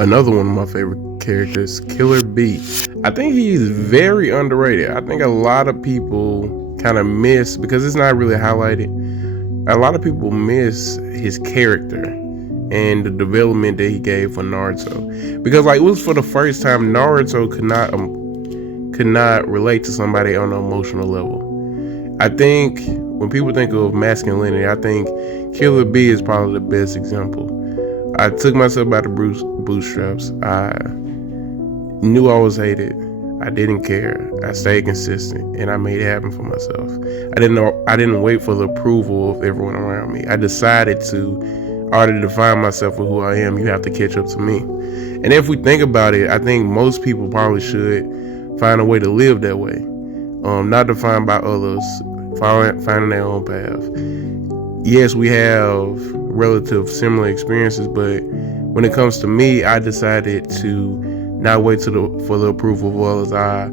Another one of my favorite characters, Killer B. I think he's very underrated. I think a lot of people kind of miss, because it's not really highlighted, a lot of people miss his character and the development that he gave for Naruto. Because like, it was for the first time Naruto could not relate to somebody on an emotional level. I think when people think of masculinity, I think Killer B is probably the best example. I took myself by the bootstraps. I knew I was hated. I didn't care. I stayed consistent, and I made it happen for myself. I didn't wait for the approval of everyone around me. I decided to, in order to define myself for who I am, you have to catch up to me. And if we think about it, I think most people probably should find a way to live that way, not defined by others, finding their own path. Yes, we have relative similar experiences, but when it comes to me, I decided to not wait for the approval of others. I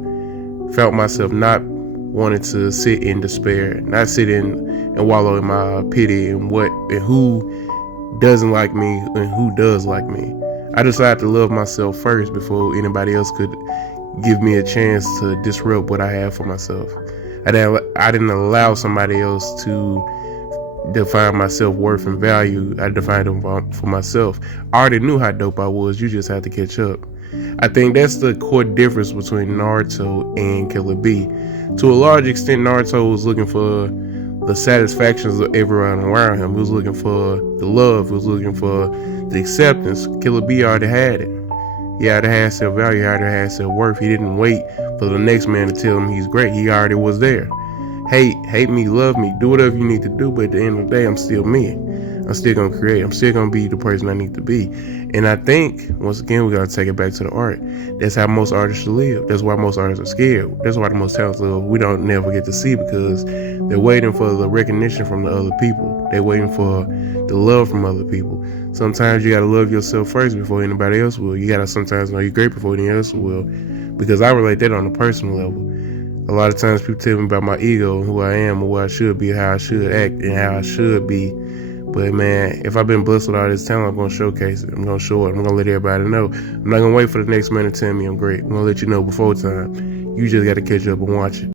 felt myself not wanting to sit in despair, not sit in and wallow in my pity and who doesn't like me and who does like me. I decided to love myself first before anybody else could give me a chance to disrupt what I have for myself. I didn't allow somebody else to define my self-worth and value. I defined them for myself. I already knew how dope I was. You just had to catch up. I think that's the core difference between Naruto and Killer B. To a large extent, Naruto was looking for the satisfactions of everyone around him. He was looking for the love. He was looking for the acceptance. Killer B already had it. He already had self-value. He already had self-worth. He didn't wait for the next man to tell him he's great. He already was there. Hate me, love me, do whatever you need to do, but at the end of the day, I'm still me. I'm still gonna create. I'm still gonna be the person I need to be. And I think, once again, we gotta take it back to the art. That's how most artists should live. That's why most artists are scared. That's why the most talented live. We don't never get to see, because they're waiting for the recognition from the other people. They're waiting for the love from other people. Sometimes you gotta love yourself first before anybody else will. You gotta sometimes know you're great before anyone else will. Because I relate that on a personal level. A lot of times people tell me about my ego, who I am, or where I should be, how I should act, and how I should be. But man, if I've been blessed with all this talent, I'm going to showcase it. I'm going to show it. I'm going to let everybody know. I'm not going to wait for the next man to tell me I'm great. I'm going to let you know before time. You just got to catch up and watch it.